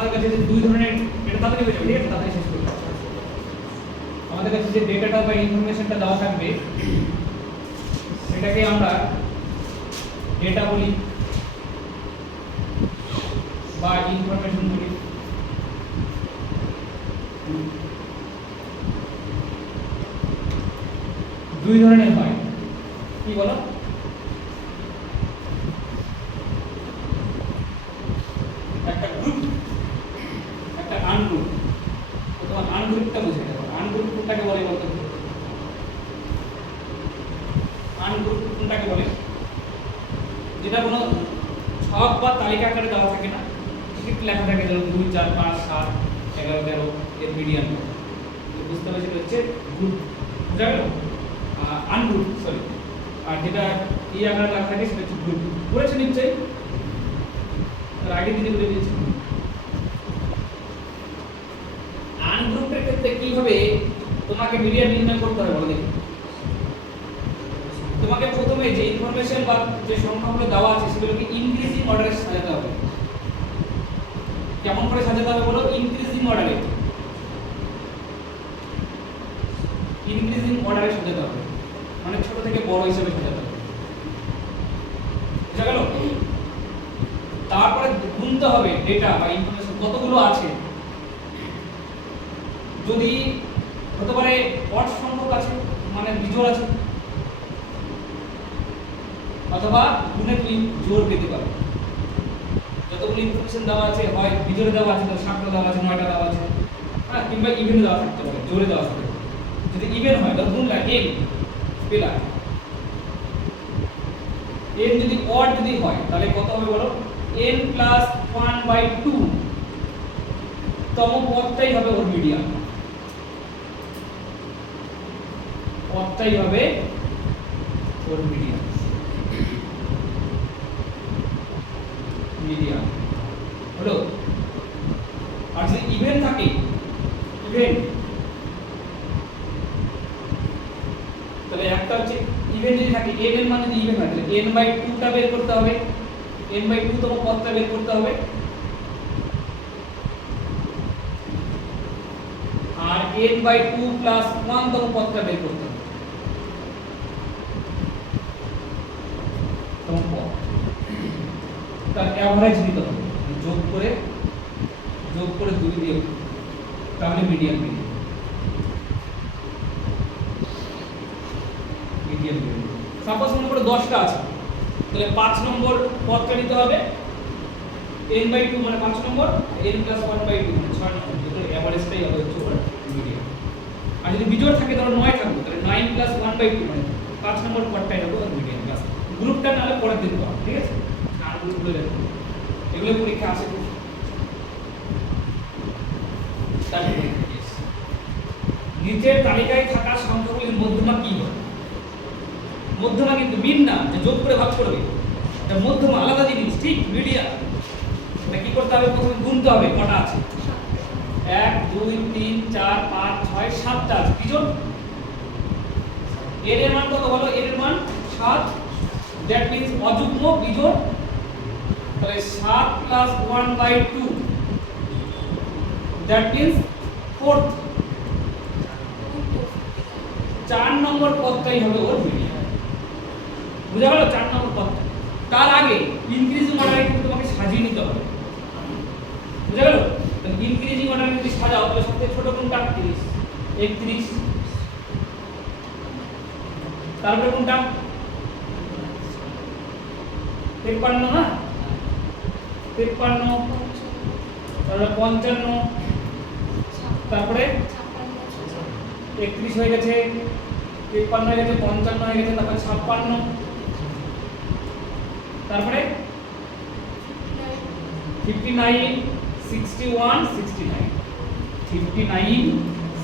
আমাদের কাছে যে দুই ধরনের, এটা তাড়াতাড়ি হয়ে যাবে, ঠিক আছে, তাড়াতাড়ি শেষ করব। আমাদের কাছে যে ডেটাটা বা ইনফরমেশনটা দেওয়া থাকবে সেটাকে আমরা ডেটা বলি বা ইনফরমেশন বলি। দুই ধরনের হয়, কি বলো? একটা গ্রুপ, একটা আনগ্রুপ। তো তোমার আনগ্রুপটা বুঝে নেবো। আনগ্রুপ কোনটাকে বলে বলতো? আনগ্রুপ কোনটাকে বলে? যেটা কোনো ছক বা তালিকা আকারে দেওয়া থাকে না, ঠিক লেখা থাকে, ধরো 2 4 5 7 11 13 এর মিডিয়ান। তো বুঝতে পারছি এটা হচ্ছে গ্রুপ, বুঝা গেল? Ungroup, sorry. আর যেটা এই আকারে লেখা থাকে সেটা হচ্ছে গ্রুপ। পড়েছো নিশ্চয়ই, তার আগে দিনে বলে দিয়েছি। আনগ্রুপের ক্ষেত্রে কিভাবে তোমাকে মিডিয়ান নির্ণয় করতে হবে বলো দেখি। তোমাকে প্রথমে যে ইনফরমেশন বা যে সংখ্যাগুলো দেওয়া আছে সেগুলোকে ইনক্রিজিং অর্ডারে সাজাতে হবে। কেমন করে সাজাতে হবে বলো? ইনক্রিজিং অর্ডারে। ইনক্রিজিং অর্ডারে সাজাতে হবে, মানে ছোট থেকে বড় হিসেবে সাজাতে হবে, বুঝা গেল? তারপরে গুনতে হবে ডেটা বা ইনফরমেশন কতগুলো আছে। যদি হতে পারে অড সংখ্যক আছে, মানে বিজোড় আছে, অথবা গুণে তুমি জোর পেতে পারো। যতগুলো ইনফরমেশন দেওয়া আছে, হয় বিজোড়ে দেওয়া আছে, 7টা দেওয়া আছে, 9টা দেওয়া আছে, হ্যাঁ, কিংবা ইভেনে দেওয়া থাকতে পারে, জোরে দেওয়া থাকতে পারে। যদি ইভেন হয় তাহলে গুণ লাগে n পেলা। n যদি অড যদি হয় তাহলে কত হবে বলো? n প্লাস 1/2 তম পদটাই হবে ওর মিডিয়ান। পদটাই হবে ওর মিডিয়ান। মিডিয়ান হলো। আর যদি ইভেন থাকে, ইভেন, তাহলে একটা হচ্ছে ইভেন যদি থাকে, n এর মান যদি ইভেন হয় তাহলে n/2 টা বের করতে হবে, n/2 তম পদটা বের করতে হবে। আর n/2 প্লাস 1 তম পদটা বের করতে হবে, তম পদ। তার এভারেজ নিতে হবে, যোগ করে 2 দিয়ে, তাহলে মিডিয়ান বেরিয়ে। মিডিয়ান বেরিয়ে। সাপোজ মনে করো 10টা আছে, তাহলে 5 নম্বর পদটা নিতে হবে, n/2 মানে 5 নম্বর, n + 1/2 মানে 6 নম্বর। তাহলে এভারেজটাই হবে হচ্ছে ওর মিডিয়ান। আর যদি বিজোড় থাকে তাহলে 9 থাকবে, তাহলে 9 + 1/2 মানে 5 নম্বর পদটাই হবে ওর মিডিয়ান। ক্লাস গ্রুপটা নালে পরের দিন পাবো, ঠিক আছে? আর গ্রুপগুলো দেখো, এগুলো পরীক্ষা আসে খুব। নিচের তালিকায় থাকা সংখ্যাগুলির মধ্যমা কি হবে? মধ্যমা কিন্তু মিন না যে যোগ করে ভাগ করবে, এটা মধ্যমা আলাদা জিনিস, ঠিক? মিডিয়ান এটা কি করতে হবে? প্রথমে গুনতে হবে কটা আছে। 1 2 3 4 5 6 7টা আছে, বিজোড়। এর মান কত বলো? এর মান 7, দ্যাট মিন্স অযুগ্ম বিজোড়। তাহলে 7 + 1/2 দ্যাট মিন্স 4th। 4 নম্বর পদটাই হবে ওর মিডিয়ান। বুঝা গেল? 4 নম্বর পদটা। তার আগে ইনক্রিজিং অর্ডারে কিন্তু তোমাকে সাজিয়ে নিতে হবে, বুঝা গেল? তাহলে ইনক্রিজিং অর্ডারে যদি সাজাও তাহলে সবথেকে ছোট কোনটা? 31। তারপরে কোনটা? 53 না? 53, তারপরে 55, তারপরে 31 হয়ে গেছে, 53 হয়ে গেছে, 55 হয়ে গেছে, তারপরে 56, তারপরে 59 61 69, 59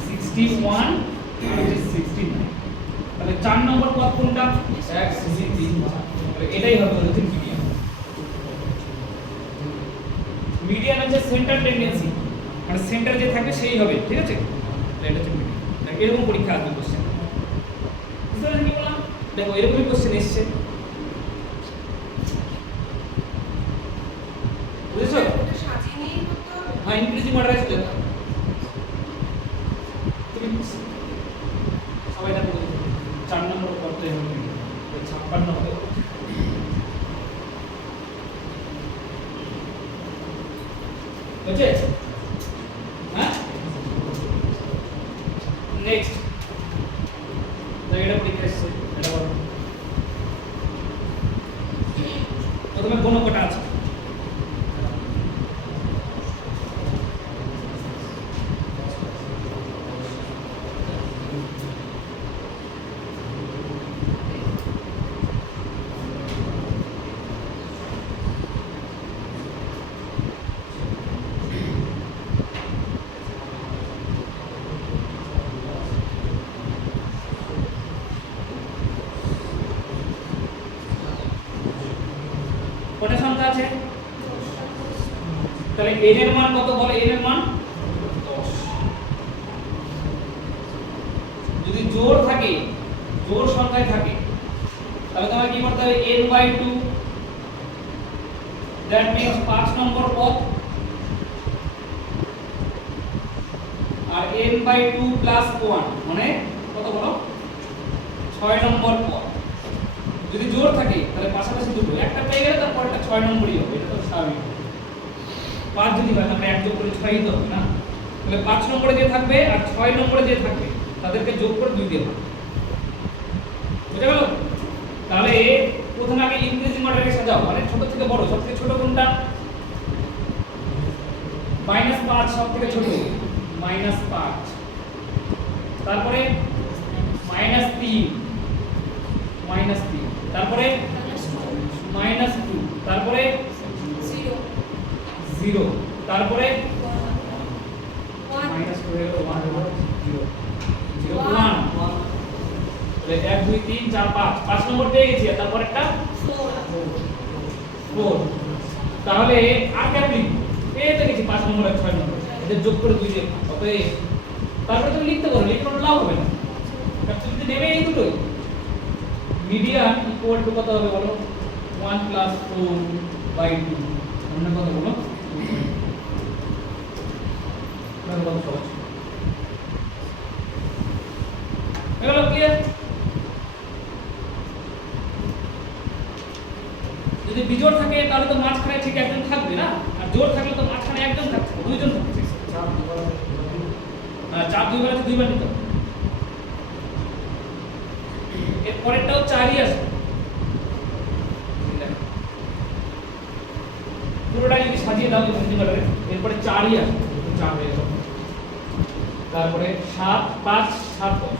61 আর 69। তাহলে 4 নম্বর পদ কোনটা? 1 2 3 4। তাহলে এটাই হবে হচ্ছে মিডিয়ান। মিডিয়ান হচ্ছে সেন্টার টেন্ডেন্সি, মানে সেন্টার যে থাকবে সেই হবে, ঠিক আছে? এটা হচ্ছে মিডিয়ান। এরকম পরীক্ষা আসবে কোশ্চেন, বুঝতে পারছেন কি বললাম? দেখো এরকমই কোশ্চেন এসেছে, বুঝেছো? হ্যাঁ ইনক্রিজিং অর্ডারে সোজা। তুমি সবাই জানো 4 নম্বর পদে হবে 56 হবে। বুঝছে? হ্যাঁ নেক্সট এটা পরীক্ষা এসেছে এটা বলো। প্রথমে কোন কটা আছে? কটা সংখ্যা আছে? তাহলে n এর মান কত বলে? n এর মান 10। যদি জোড় থাকে, জোড় সংখ্যায় থাকে, তাহলে তোমাকে কি করতে হবে? n/2 দ্যাট মিন্স 5 নম্বর পদ, আর n/2 প্লাস 1 মানে কত বলো? 6 নম্বর পদ। যদি জোড় থাকে তাহলে পাশাপাশি দুটো, একটা পেয়ে গেলে তারপর একটা 6 নম্বরই হবে, এটা তো স্বাভাবিক। 5 যদি হয় তাহলে 1 যোগ করে 6ই তো হবে না? তাহলে 5 নম্বরে যে থাকবে আর 6 নম্বরে যে থাকবে তাদেরকে যোগ করে 2 দিয়ে ভাগ। বুঝা গেল? তাহলে প্রথমে আগে ইনক্রিজিং অর্ডারে সাজাও, মানে ছোট থেকে বড়। সবথেকে ছোট কোনটা? -5 সবথেকে ছোট, -5। তারপরে -3, -3, তারপরে -2, তারপরে 0, তারপরে -2 হলো 1 হলো 0, 0 1, তাহলে 1 2 3 4 5, 5 নম্বর পেয়ে গেছি। আর তারপর একটা 4। তাহলে আর কি আপনি পেয়ে তো গেছি 5 নম্বর আর 6 নম্বর, এদের যোগ করে 2 দিয়ে অতএব তারপরে তুমি লিখতে পারো, লিখে কোনো লাভ হবে না, কারণ তুমি নেবে এই দুটোই। মিডিয়ান ইকুয়াল টু কত হবে বলো? 1 + 4/2 আমরা কত বলো? মানে কত সহজ এগুলো ক্লিয়ার? যদি বিজোড় থাকে তাহলে তো মাঝখানে ঠিক একজন থাকবে না, আর জোড় থাকলে তো মাঝখানে একজন থাকবে, দুইজন থাকবে। 4 2 বেলাতে 2 বার নিতে হবে। এর পরেরটাও 4ই আসবে, পুরোটা যদি সাজিয়ে দাও ইনক্রিজিং অর্ডারে, এরপরে 4ই আসবে, 4 হয়ে গেল। তারপরে 7 5 7 10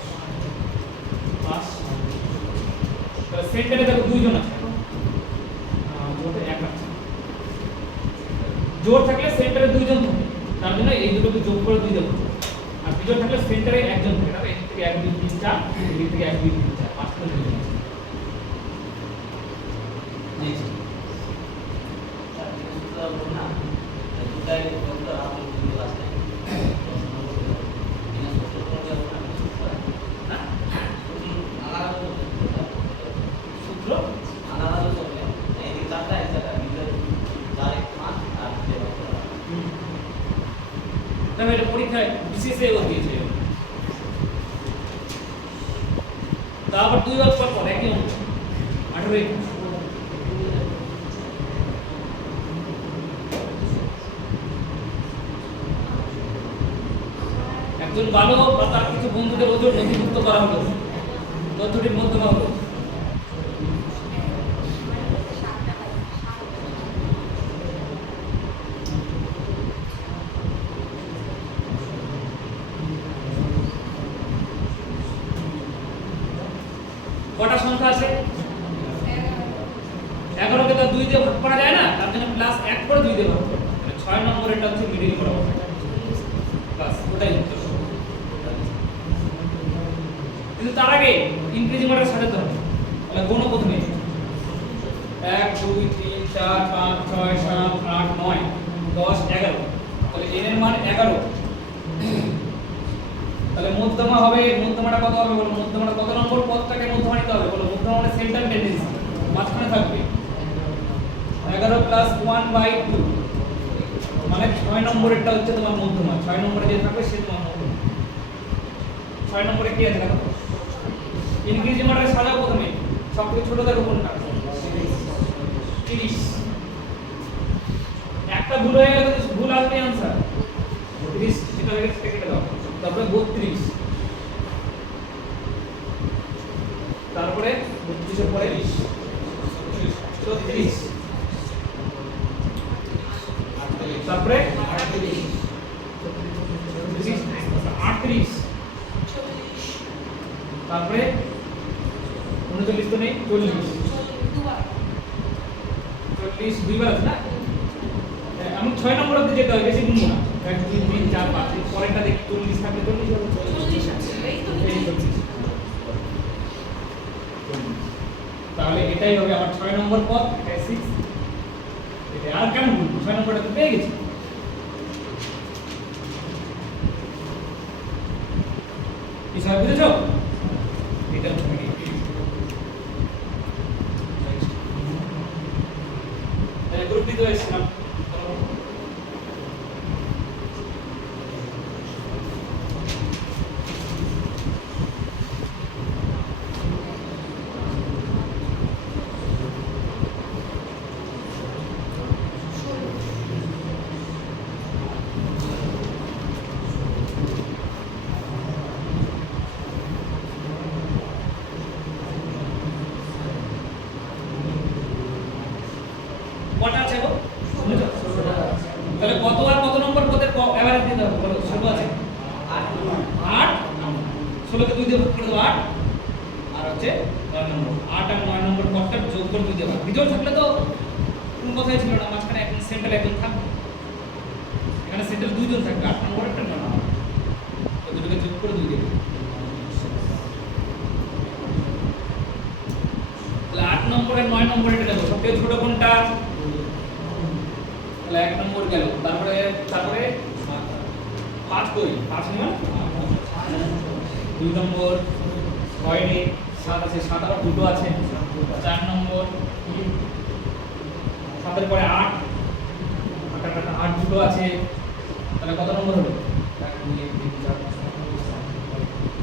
5, তাহলে সেন্টারে দেখো দুইজন আছে, জোড়ে এক আছে। জোড় থাকলে সেন্টারে দুইজন থাকে, তার জন্য এই দুটোকে যোগ করে 2 দেব। আর বিজোড় থাকলে সেন্টারে একজন থাকে, তাহলে এদিক থেকে 1 2 3 4, এদিক থেকে 1 2 3 4, পাঁচটা দুইজন আছে। নেক্সট এটা পরীক্ষায় বিশেষে ও দিয়েছে, তারপর 2 বার পর একই অঙ্ক 18 একজন ভালো বা তার কিছু বন্ধুদের ওজন নথিভুক্ত করা হলো, তথ্যটির মধ্যমা হলো। কটা সংখ্যা আছে? 11 কে তো 2 দিয়ে ভাগ করা যায় না, তার জন্য প্লাস 1 করে 2 দিয়ে ভাগ করতে হবে। তাহলে 6 নম্বরেরটা হচ্ছে মিডল বরাবর প্লাস, ওটাই উত্তর। কিন্তু তার আগে ইনক্রিজিং অর্ডার সাজাতে হবে। তাহলে গুণ প্রথমে 1 2 3 4 5 6 7 8 9 10 11, তাহলে n এর মান 11। তাহলে মধ্যমা হবে, মধ্যমাটা কত হবে বলো? মধ্যমাটা কত নম্বর পদটাকে মধ্যমা নিতে হবে বলো? মধ্যমা মানে সেন্টার টেন্ডেন্সি, মাঝখানে থাকবে। 11 + 1/2 মানে 6 নম্বরেরটা হচ্ছে তোমার মধ্যমা, 6 নম্বরে যে থাকবে সে তোমার মধ্যমা। 6 নম্বরে কি আছে দেখো, ইনক্রিজিং অর্ডারে সাজাও। প্রথমে সবথেকে ছোট দেখো কোনটা, 30। একটা ভুল হয়ে গেলে তো ভুল আসবে आंसर 30, যেটা হয়ে গেছে কেটে দাও। তারপরে 32, তারপরে 32 এর পরে 34, তারপরে 38, তারপরে 39 তো নেই, 40, 40 দুইবার আছে না। আমি 6 নম্বর অবধি যেতে হয়, বেশি গুনবো না। 1 2 3 4 5, পরেরটা দেখি 40 থাকলে 40 হবে, 40 আছে, এই তো 40। তাহলে এটাই হবে আমার 6 নম্বর পদ, এটা 6। এটা আর কেন গুনবো, 6 নম্বরটা তো পেয়ে গেছি। কি সবাই বুঝেছো? এটা হচ্ছে গ্রুপ ডি তো এসেছিলাম। কটা আছে গো? তাহলে কত আর কত নম্বর পদের এভারেজ দিতে হবে বলো? 16 আছে, 8 16 কে 2 দিয়ে ভাগ করে দাও 8, আর হচ্ছে 9 নম্বর 8 আর 9 নম্বর পদটা যোগ করে 2 দিয়ে ভাগ। বিজোড় থাকলে তো কোন কথাই ছিল না, মাঝখানে একজন সেন্টার একজন থাকবে। এখানে সেন্টার দুইজন থাকবে, 8 নম্বর একটা 9 নম্বর, তো দুটোকে যোগ করে 2 দিয়ে দাও। তাহলে 8 নম্বর আর 9 নম্বর এটা দেবো। সবথেকে ছোট কোনটা? তাহলে 1 নম্বর গেল, তারপরে 5 কই 5 নিমান 2 নম্বর 6 নেই, 7 আছে, 7 আর দুটো আছে, 4 নম্বর 7 এর পরে 8, 8 দুটো আছে, তাহলে কত নম্বর হলো?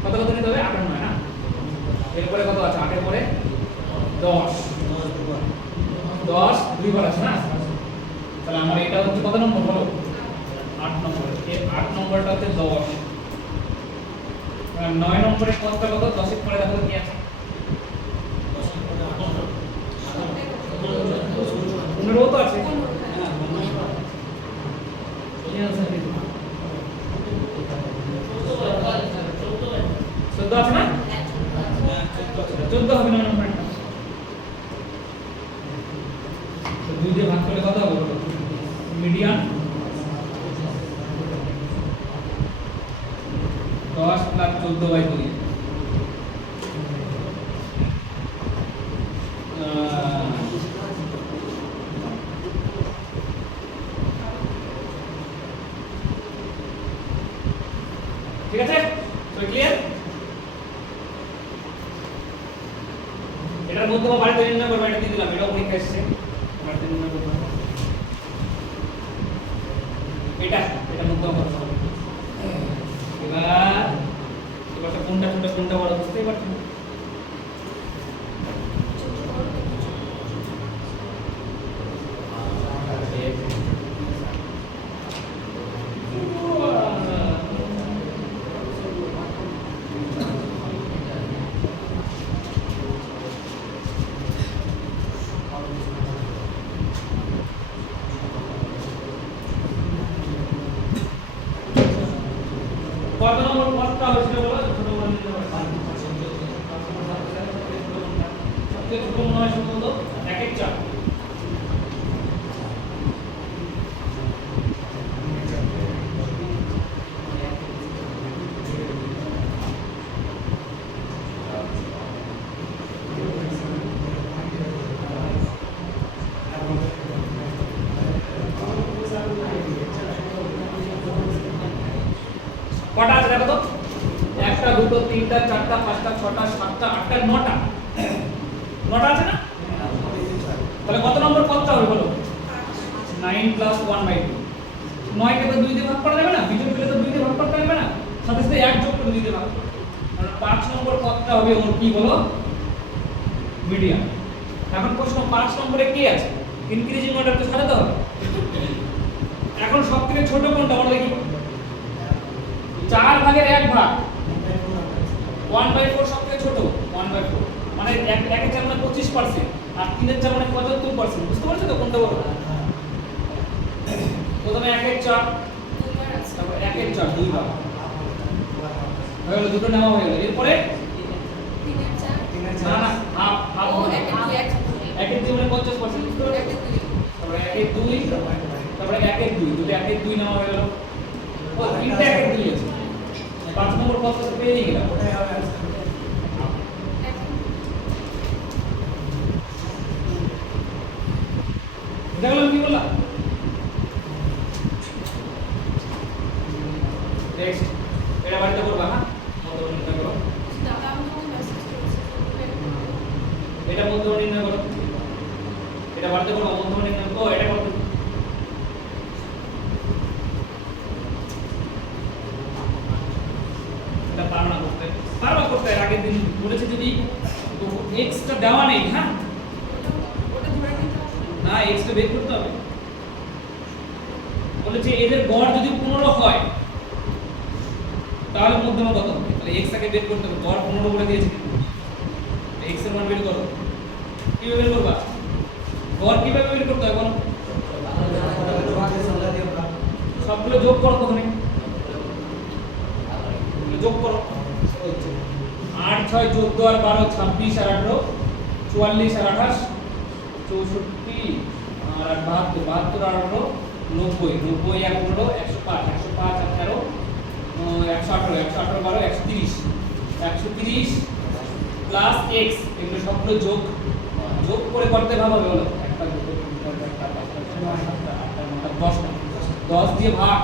কত কত নিতে হবে? 8 আর 9 না। এরপরে কত আছে? 8 এর পরে 10, 10 দুইবার আছে না। তাহলে আমার এটা হচ্ছে কত নম্বর বলো? 8 নম্বর। এই 8 নম্বরটা হচ্ছে 10। আর 9 নম্বরের পদটা কত? 10 এর পরে দেখো কি আছে? 15 তো আছে। কি আছে? 14 আছে না? 14 হবে 9 নম্বরটা। তো 2 দিয়ে ভাগ করলে কত হবে বলো? Median 10 plus 14/2। ঠিক আছে, সবাই ক্লিয়ার? এটার মধ্যে বাড়িতে নির্ণয় করবে, এটা দিয়ে দিলাম, এটাও পরীক্ষা এসেছে, বাড়িতে নির্ণয় করবে। এটা মধ্যে করতে হবে। এবার কোনটা ছোট কোনটা বড় বুঝতেই পারছো? কত নম্বর পদটা হয়েছিল বলো? ছোট করে নিতে পারবে। সবচেয়ে ছোট মনে হয় সম্ভবত 1/4। কটা আছে দেখো তো? 1 টা 2 টো 3 টা 4 টা 5 টা 6 টা 7 টা 8 টা 9 টা। 9 টা আছে না? তাহলে কত নম্বর পদটা হবে বলো? 9 + 1/2। 9 কে তো 2 দিয়ে ভাগ করা যাবে না, বিজোড় পেলে তো 2 দিয়ে ভাগ করতে হবে না, সাথে সাথে 1 যোগ করে 2 দিয়ে ভাগ করতে হবে। মানে 5 নম্বর পদটা হবে ওর কি বলো, মিডিয়ান। এখন প্রশ্ন 5 নম্বরে কি আছে, ইনক্রিজিং অর্ডার তো সাজাতে হবে। এখন সবথেকে ছোট কোনটা বলো দেখি, 4 ভাগের 1 ভাগ 1/4 সবথেকে ছোট 1/4, মানে 1 এর 4 মানে 25%, আর 3 এর 4 মানে 75%। বুঝতে পারছো তো কোনটা বলো? প্রথমে 1 এর 4, তারপর 1 এর 4 2 বার হয়ে গেল, দুটো নেওয়া হয়ে গেল। এরপরে 3 এর 4 না না হাফ হাফ, ও 1 এর 2 মানে 50%, তারপরে 1 এর 2, তারপরে 1 এর 2, দুটো 1 এর 2 নেওয়া হয়ে গেল। ও তিনটা 1 এর 2 আছে, 5 নম্বর পদটা তো পেয়ে গেলাম। দেখলাম কি বললাম, নেক্সট এটা বাড়িতে করবা। হ্যাঁ মধ্যমা নির্ণয় করো, দাদা আমাকে মেসেজ করেছে এটা মধ্যমা নির্ণয় করো, এটা বাড়িতে করবা মধ্যমা নির্ণয়। ও এটা করো, এটা পারবা করতে, পারবা করতে। আগের দিন বলেছে যদি x টা দেওয়া নেই, হ্যাঁ ওটা ধরে নিতে হবে না x টা বের করতে হবে। বলেছে এদের গড় যদি 15 হয় তাহলে মধ্যমা কত হবে, তাহলে x টাকে বের করতে হবে। গড় 15 করে দিয়েছে, x এর মান বের করো। কিভাবে বের করবা, গড় কিভাবে বের করতে হবে বলো? সবগুলো যোগ করো, প্রথমে যোগ করো। 8 6 14 আর 12 26 আর 18 44 আর 28 64 আর 72 72 আর 18 90 90 আর 15 105 105 আর 13 118 118 12 130 130 প্লাস x, এগুলো সবগুলো যোগ যোগ করে করতে ভালো হবে বলো। একটা দুটো তিনটা চারটা পাঁচটা ছয়টা সাতটা আটটা নয়টা 10টা, 10 দিয়ে ভাগ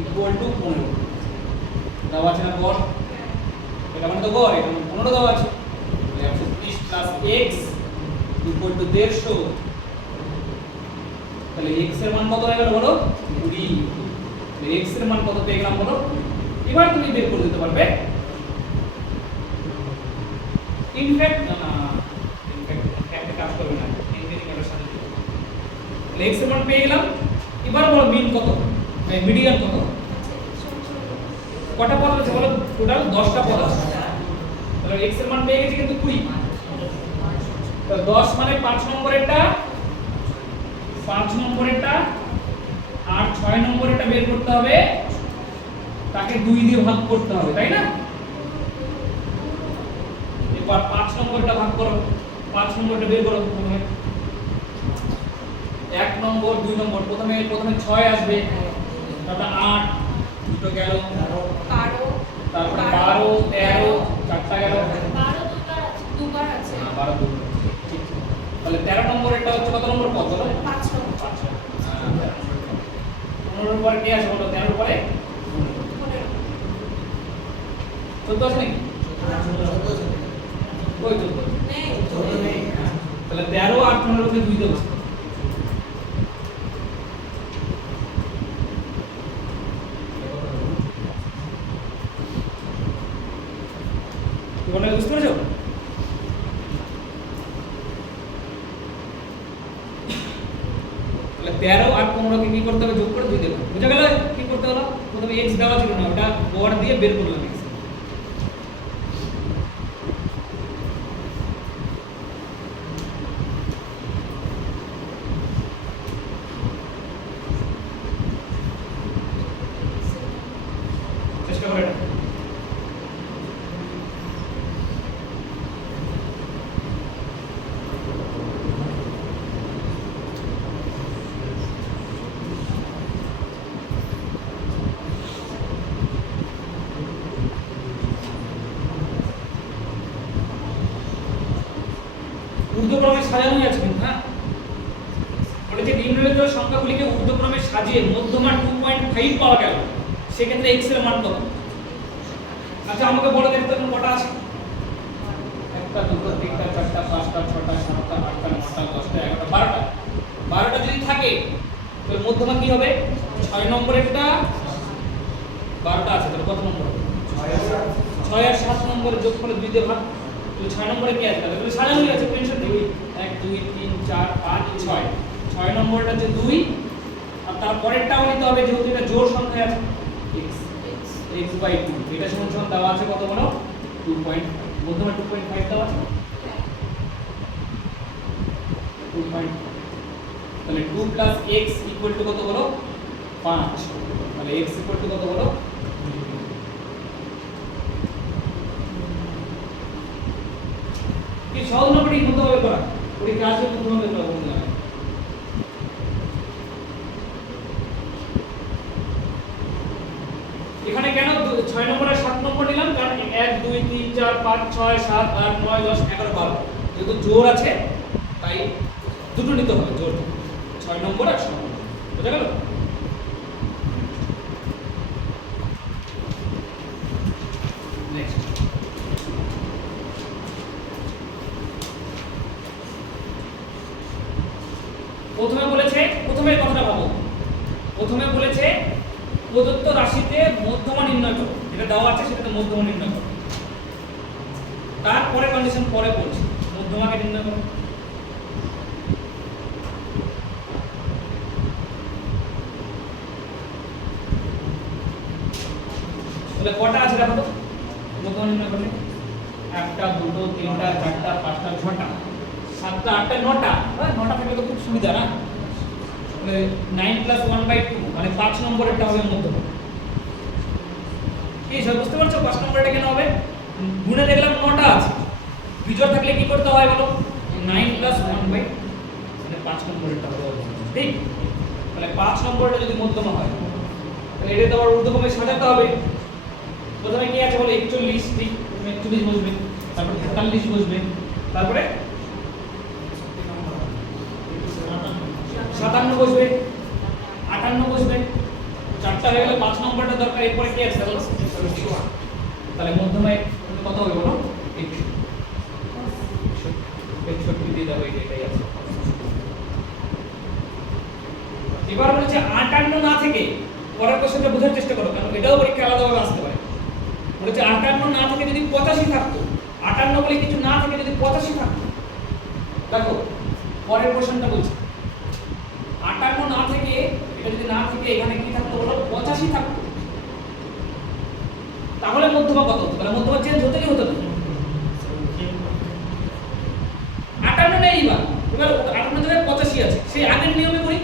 ইকুয়াল টু 15 দেওয়া আছে না গড়, এটা মানে তো গড়, এটা মানে 15 দেওয়া আছে। 130 প্লাস x ইকুয়াল টু 150, তাহলে x এর মান কত হয়ে গেল বলো 20। তাহলে x এর মান কত পেয়ে গেলাম বলো। এবার তুমি বের করে দিতে পারবে ইনফ্যাক্ট একটা কাজ করবে না, ইনফিনিটির সাথে তাহলে x এর মান পেয়ে গেলাম। এবার বলো মিন কত, মিডিয়ান কত, কটা পদ আছে বলো, টোটাল 10টা পদ আছে। তাহলে x এর মান পেয়ে গেছি কিন্তু 20, তাহলে 10 মানে 5 নম্বরেরটা 5 নম্বরেরটা আর 6 নম্বরেরটা বের করতে হবে, তাকে 2 দিয়ে ভাগ করতে হবে, তাই না? এবার 5 নম্বরটা ভাগ করো, 5 নম্বরটা বের করো। প্রথমে 1 নম্বর 2 নম্বর, প্রথমে 6 আসবে, তারপর 8 দুটো গেল, 12 তারপরে 12 13 চারটা গেল, 12 দুবার আছে 12 2, ঠিক। তাহলে 13 নম্বরেরটা হচ্ছে কত নম্বর পদ বলো? 5 নম্বর 5। 15 এর পরে কি আসে বলো, 13 এর পরে 15 14 আছে নাকি? ওই 14 নেই তাহলে 13 আর 15 কে 2 দেবো। তোমরা বুঝতে পেরেছো? তাহলে 13 আর 15 কে কি করতে হবে, যোগ করে 2 দেবো। বুঝা গেল কি করতে হলো? প্রথমে x দেওয়া ছিল না, ওটা গড় দিয়ে বের করলাম x। চেষ্টা করে এটা ঊর্ধ্বক্রমে সাজানোই আছে কিন্তু। হ্যাঁ বলেছে নিম্নলিখিত সংখ্যাগুলিকে ঊর্ধ্বক্রমে সাজিয়ে মধ্যমা 2.5 পাওয়া গেল, সেক্ষেত্রে x এর মান কত? আচ্ছা আমাকে বলে দেখতে এখন কটা আছে, 1 2 3 4 5 6 7 8 9 10 11 12টা। 12টা যদি থাকে তাহলে মধ্যমা কি হবে 6। 6 নম্বরেরটা 12টা আছে, তাহলে কত নম্বর হবে? 6 আর 7 নম্বরের যোগফলে 2 দিয়ে ভাগ। তো 6 নম্বরে কি আছে? তাহলে সাজানোই আছে, টেনশন নেই। 1 2 3 4 5 6, 6 নম্বরটা হচ্ছে 2, আর তারপরেরটাও নিতে হবে যেহেতু এটা জোড় সংখ্যা আছে, x বাই 2। এটা সমান সমান দেওয়া আছে কত বলো? 2.5, মধ্যমা 2.5 দেওয়া আছে, 2.5। তাহলে 2 প্লাস x ইকুয়াল টু কত বলো? 5। তাহলে x ইকুয়াল টু কত বলো? কি সহজ না কঠিন হতে হবে করা? পরীক্ষা আসবে মধ্যমা বের করা বলতে হবে। এখানে কেন 6 নম্বর আর 7 নম্বর নিলাম? কারণ 1 2 3 4 5 6 7 8 9 10 11 12 যেহেতু জোড় আছে তাই দুটো নিতে হবে জোড়, 6 নম্বর আর 7 নম্বর। বুঝা গেল? নেক্সট প্রথমে বলেছে, প্রথমে কথাটা ভাবো। প্রথমে বলেছে প্রদত্ত রাশিতে মধ্যমা নির্ণয় করো, যেটা দেওয়া আছে সেটাতে মধ্যমা নির্ণয় করো। তারপরে কন্ডিশন পরে বলছি মধ্যমাকে নির্ণয় করো। তাহলে কটা আছে দেখো তো মধ্যমা নির্ণয় করলে? 1টা 2টো 3টা 4টা 5টা 6টা 7টা 8টা 9টা। হ্যাঁ 9টা থাকলে তো খুব সুবিধা না? 9 প্লাস 1/2 মানে 5 নম্বরেরটা হবে মধ্যমা। কি সব বুঝতে পারছো? 5 নম্বরটা কেন হবে? গুণে দেখলাম 9টা আছে, বিজোড় থাকলে কি করতে হয় বলো? 9 প্লাস 1/2 মানে 5 নম্বরেরটা হবে, ঠিক? তাহলে 5 নম্বরটা যদি মধ্যমা হয় তাহলে এটা তো আবার ঊর্ধ্বক্রমে সাজাতে হবে। প্রথমে কি আছে বলো? 41, ঠিক? তুমি 41 বসবে, তারপরে 43 বসবে, তারপরে 57 বসবে, 58 বসবে। 4টা হয়ে গেলে 5 নম্বরটা দরকার। এরপরে কি আছে বলো? তাহলে মধ্যমায় কত হবে বলো? 61 দিয়ে দাও, এটাই আছে। এবার বলছে 58 না থেকে, পরের কোশ্চেনটা বোঝার চেষ্টা করো কারণ এটাও পরীক্ষা আলাদাভাবে আসতে পারে। বলেছে 58 না থেকে যদি 85 থাকতো, 58 বলে কিছু না থেকে যদি 85 থাকতো, দেখো পরের কোশ্চেনটা বলছে 58 না থেকে, এটা যদি না থেকে এখানে কি থাকতো বলো? 85 থাকতো, তাহলে মধ্যমা কত হতো? তাহলে মধ্যমা চেঞ্জ হতে কি হতো না? 58 নেই, এবার 58 জায়গায় 85 আছে। সেই আগের নিয়মে করি,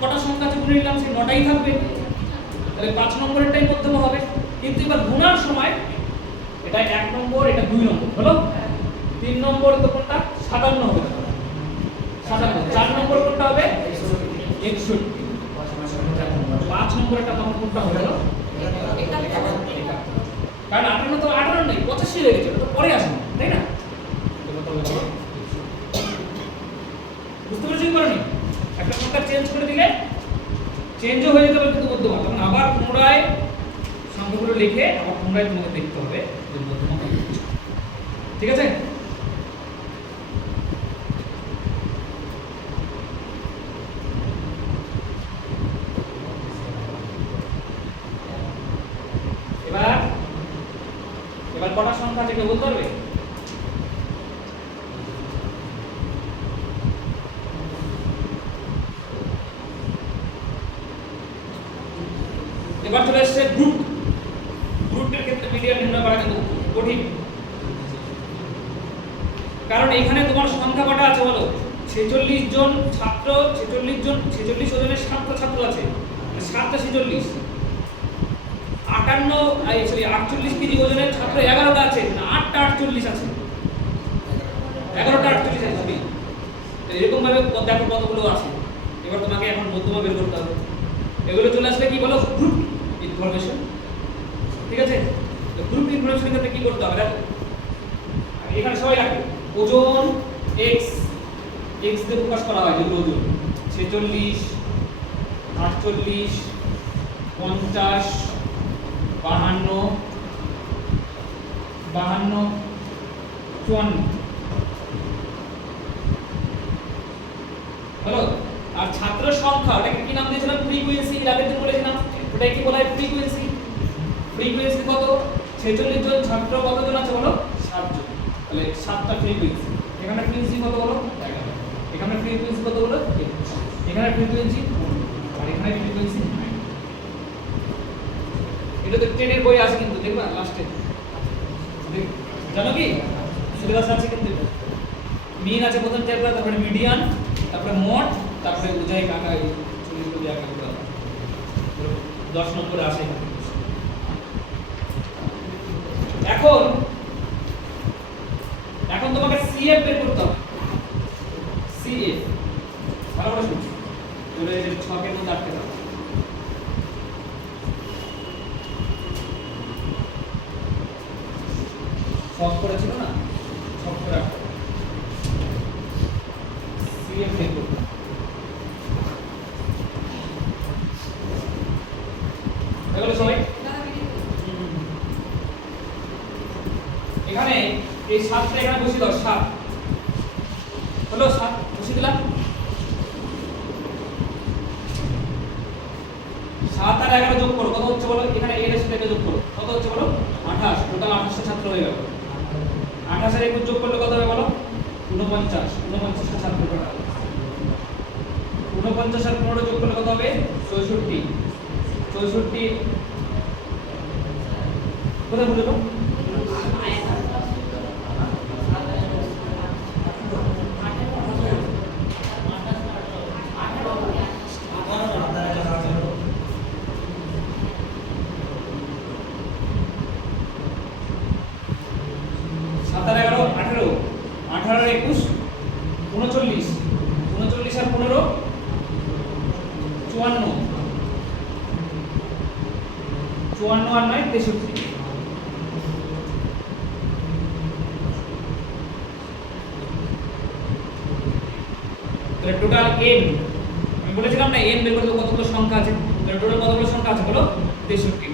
কটা সংখ্যা আছে গুনে নিলাম, সেই 9টাই থাকবে। তাহলে 5 নম্বরেরটাই মধ্যমা হবে। কিন্তু এবার গুণার সময় এটা 1 নম্বর, এটা 2 নম্বর হলো। 3 নম্বর তো কোনটা? 57 হবে, 57। 4 নম্বর কোনটা হবে? 61। 5 নম্বরটা তখন কোনটা হবে বলো? কারণ 58 তো 58 নেই, 85 হয়ে গেছে, তো পরে আসবে, তাই না? বুঝতে পেরেছি কি করেনি? একটা সংখ্যা চেঞ্জ করে দিলে চেঞ্জও হয়ে যেতে পারে কিন্তু মধ্যমা, তখন আবার পুনরায় সংখ্যাগুলো লিখে আবার পুনরায় তোমাকে দেখতে হবে যে মধ্যমা কত। ঠিক আছে? এবার এবার কটা সংখ্যা আছে কেউ বলতে পারবে? এবার চলে এসেছে গ্রুপ। গ্রুপের ক্ষেত্রে মিডিয়ান নির্ণয় করা কিন্তু কঠিন, কারণ এখানে তোমার সংখ্যা কটা আছে বলো? 46 জন ছাত্র, 46 ওজনের 7টা ছাত্র আছে, 7টা 46। 48 কেজি ওজনের ছাত্র 11টা আছে, 8টা 48 আছে, 11টা 48 আছে। সরি, এরকম ভাবে দেখো কতগুলো আছে। এবার তোমাকে এখন মধ্যমা বের করতে হবে। এগুলো চলে আসলে কি বলো? Group information. ঠিক আছে? তো গ্রুপ ইনফরমেশনের ক্ষেত্রে কি করতে হবে দেখো, এখানে সবাই রাখবে ওজন x দিয়ে প্রকাশ করা হয়, যেগুলো ওজন 46 48 50 52 54 হলো। আর ছাত্র সংখ্যা ওটাকে কি নাম দিয়েছিলাম ফ্রিকোয়েন্সি, এর আগের দিন বলেছিলাম ওটাকে কি বলা হয় ফ্রিকোয়েন্সি। ফ্রিকোয়েন্সি কত 46 জন ছাত্র কতজন আছে বলো 7 জন, তাহলে 7টা ফ্রিকোয়েন্সি। এখানে ফ্রিকোয়েন্সি কত বলো 11, এখানে ফ্রিকোয়েন্সি কত বলো 21, এখানে ফ্রিকোয়েন্সি 15, আর এখানে ফ্রিকোয়েন্সি 9। এটা তো 10 এর বই আছে কিন্তু দেখবা লাস্টে জানো কি সিলেবাস আছে কিন্তু মিন আছে প্রথম চ্যাপ্টার, তারপরে মিডিয়ান, তারপরে মোড, তারপরে উজাই কাকা এই 40 করে আগে 10 নম্বরে আসে। এখন এখন তোমাকে সিএফ বের করতে হবে। সিএফ ভালো করে শুনো, তোরে এই ছকের মধ্যে আটকে দাও। ছক করেছিল না, ছক করে রাখো। সিএফ বের করতে এগুলো সবাই এখানে এই 7টা এখানে বসিয়ে দাও। 7 হলো 7 বসিয়ে দিলাম। 7 আর 11 যোগ করো কত হচ্ছে বলো, এখানে এর সাথে যোগ করো কত হচ্ছে বলো 28, টোটাল 28 টা ছাত্র হয়ে গেল। 28 আর 21 যোগ করলে কত হবে বলো 49, 49 টা ছাত্র টোটাল। 49 আর 15 যোগ করলে কত হবে 64, 64 কোথায় বলে দাও টোটাল n আমি বলেছিলাম না n বের করতে কতগুলো সংখ্যা আছে, তাহলে টোটাল কতগুলো সংখ্যা আছে বলো 63।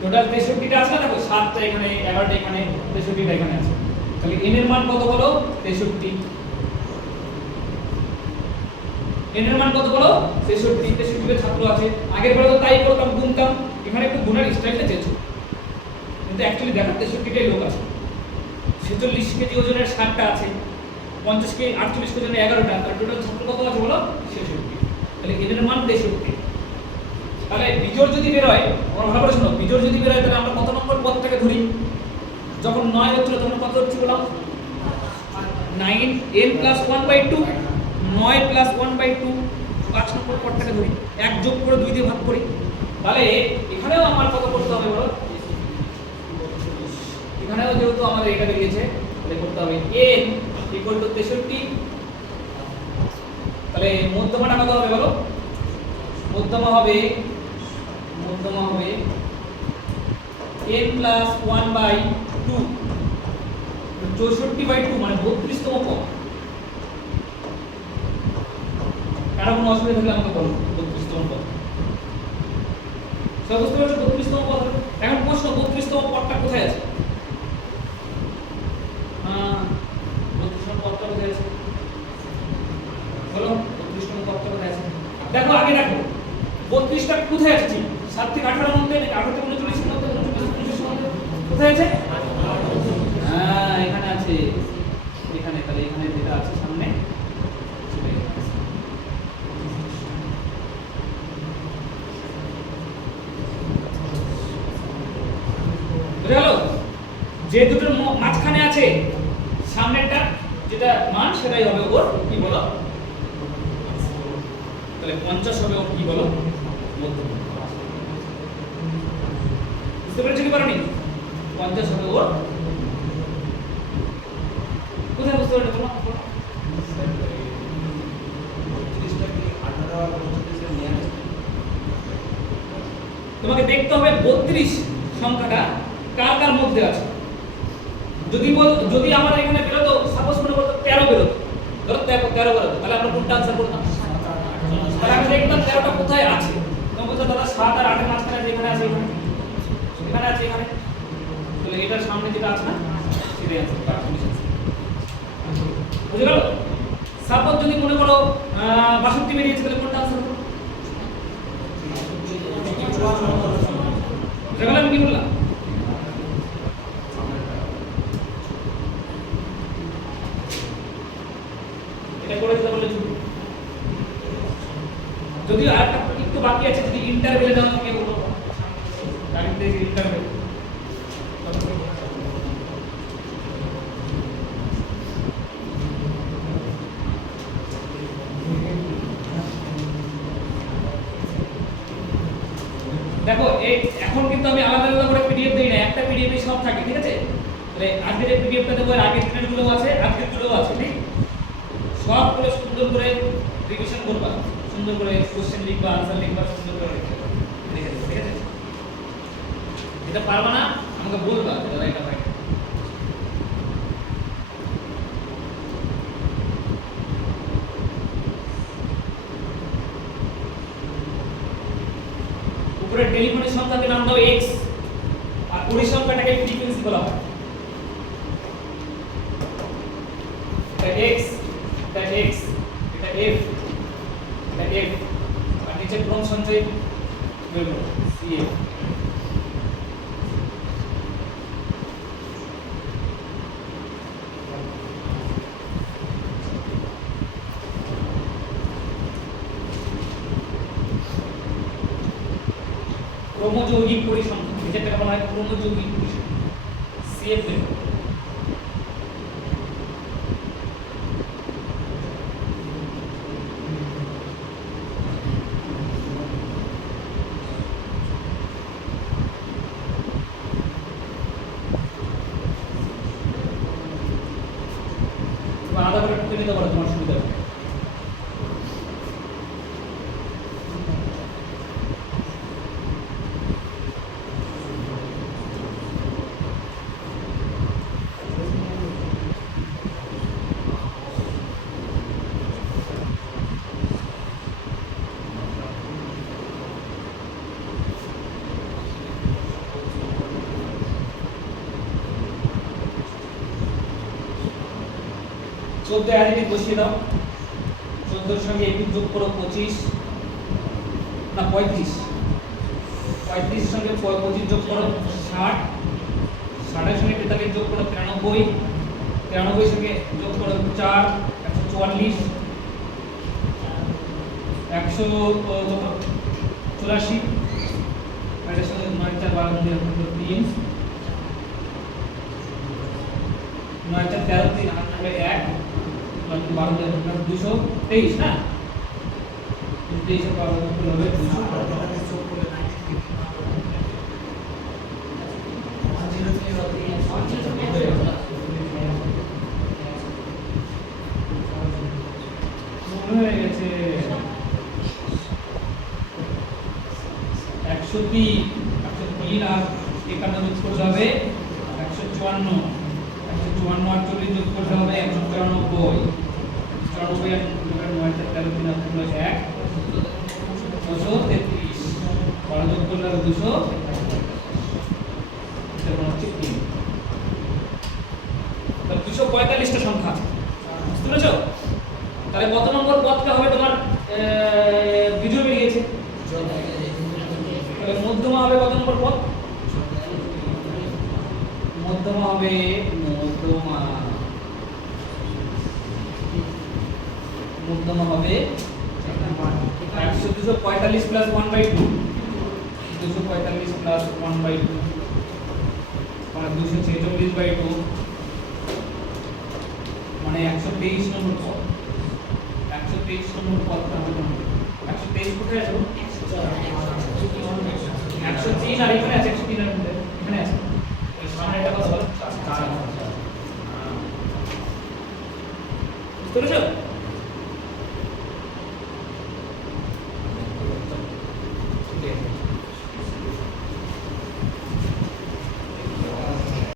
টোটাল 63টা আছে না, দেখো 7টা এখানে 11টা এখানে 63টা এখানে আছে, তাহলে n এর মান কত বলো 63। n এর মান কত বলো 63, 63 টা ছাত্র আছে। আগের বারে তো তাই করতাম গুনতাম, এখানে একটু গুণের স্টাইলটা চেয়েছো কিন্তু অ্যাকচুয়ালি দেখো 63টাই লোক আছে। 46 কেজি ওজনের 60টা আছে, 50 কে 48 কেজি ওজনের 11টা, তার টোটাল ছাত্র কত আছে বলো 66। তাহলে n এর মান 63। তাহলে বিজোড় যদি বের হয়, আমরা ভালো করে শোনো, বিজোড় যদি বের হয় তাহলে আমরা কত নম্বর পদটাকে ধরি? যখন 9 হচ্ছিল তখন কত হচ্ছিল বলো 9 n + 1/2, 9 + 1/2, 5 নম্বর পদটাকে ধরি, 1 যোগ করে 2 দিয়ে ভাগ করি। তাহলে এখানেও আমার কত করতে হবে বলো, এখানেও যেহেতু আমাদের এটা বেরিয়েছে তাহলে করতে হবে n = 63। তাহলে মধ্যমাটা কত হবে বলো, মধ্যমা হবে n + 1/2, 64/2 মানে 32তম পদ। কারো কোনো অসুবিধা থাকলে আমাকে বলো 32তম পদ। সব বুঝতে পারছো 32তম পদ। এখন প্রশ্ন 32তম পদটা কোথায় আছে? 32তম পদটা কোথায় আছে বলো, 32তম পদটা কোথায় আছে? দেখো আগে দেখো 32টা কোথায় আছে? 7 থেকে 18 এর মধ্যে নাকি 18 থেকে 39 এর মধ্যে, 39 এর মধ্যে কোথায় আছে? হ্যাঁ এখানে আছে, এখানে। তাহলে এখানে যেটা আছে সামনে সেটাই আছে। বুঝে গেল? যে দুটোর মাঝখানে আছে সামনেরটা যেটা মান সেটাই হবে ওর কি বলো, তাহলে 50 হবে ওর কি বলো মধ্যমা। বুঝতে পেরেছো কি পারোনি? 50 হবে ওর কোথায়, বুঝতে পারছো তোমরা? তোমাকে দেখতে হবে 32 সংখ্যাটা কার কার মধ্যে আছে। যদি আমাদের এখানে বেরোতো, সাপোজ মনে করতো 13 বেরোতো, ধরো 13 বেরোতো, তাহলে আমরা কোনটা আনসার করতাম? তাহলে আমি দেখতাম 13টা কোথায় আছে। তুমি বলছো দাদা 7 আর 8 এর মাঝখানে যেখানে আছে এখানে, এখানে আছে এখানে, তাহলে এটার সামনে যেটা আছে না সেটাই আছে। বুঝে গেল? সাপোজ যদি মনে করো 62 বেরিয়েছে তাহলে কোনটা আনসার করো? বুঝা আমি কি বললাম? এটা করে দিতে বলে ছুটি। যদিও আর একটু বাকি আছে, যদি ইন্টারভেলে দেওয়া থাকে বলো গাড়িতে ইন্টারভেল দেখো এই এখন কিন্তু আমি আলাদা আলাদা করে পিডিএফ দেই না, একটা পিডিএফ এ সব থাকে, ঠিক আছে? তাহলে আজকের এই পিডিএফটা দেবো, এর আগের দিনেরগুলো আছে, আজকের গুলোও আছে, ঠিক? সবগুলো সুন্দর করে রিভিশন করবা, সুন্দর করে কোশ্চেন লিখবা, আনসার লিখবা, সুন্দর করে লিখে দেবো, ঠিক আছে? এটা পারবা না আমাকে বলবা, দাদা এটা পাই। উপরে টেলিফোনের সংখ্যাকে নাম দাও x, আর ওই সংখ্যাটাকে ফ্রিকোয়েন্সি বলা হয়। এটা x, এটা f, এটা f, আর নিচে ক্রম সঞ্চয় বলবো cf। ক্রমযৌগিক পরিসংখ্যান, যেটাকে বলা হয় ক্রমযৌগিক পরিসংখ্যান, সিএফ দেব। আলাদা করে টুকে নিতে পারো তোমার সুবিধা হবে। চোদ্দ আদিকে বসিয়ে দাও, 14 সঙ্গে 21 যোগ করো 25 না 35, 35 সঙ্গে 25 যোগ করো 60, 60 সঙ্গে 43 যোগ করো 93, 93 সঙ্গে যোগ করো 4 144, 184, এর সঙ্গে 9 4 12 3 9 4 13 3 1 223 না, 23 এর পাওয়ার হবে 200। হয়ে গেছে 103 আর 51 যোগ করতে হবে 154, 154 আর 40 যোগ করতে হবে 194, 94 আর 9 13 3 1 233, 12 যোগ করলে 200, এটা হচ্ছে 3। তাহলে 245টা সংখ্যা, বুঝতে পেরেছো? তাহলে কত নম্বর পদটা হবে তোমার ভিডিও বেরিয়েছে, তাহলে মধ্যমা হবে কত নম্বর পদ? মধ্যমা হবে মধ্যমা হবে 245 প্লাস 1/2, 245 প্লাস 1/2 মানে 246/2 মানে 123 নম্বর পদ। 123 নম্বর পদটা হবে 123 কোথায় আছে? 103 আর এখানে আছে 103 এর মধ্যে এখানে আছে, এর সামনে এটা কত বল? 4 বুঝতে পেরেছো?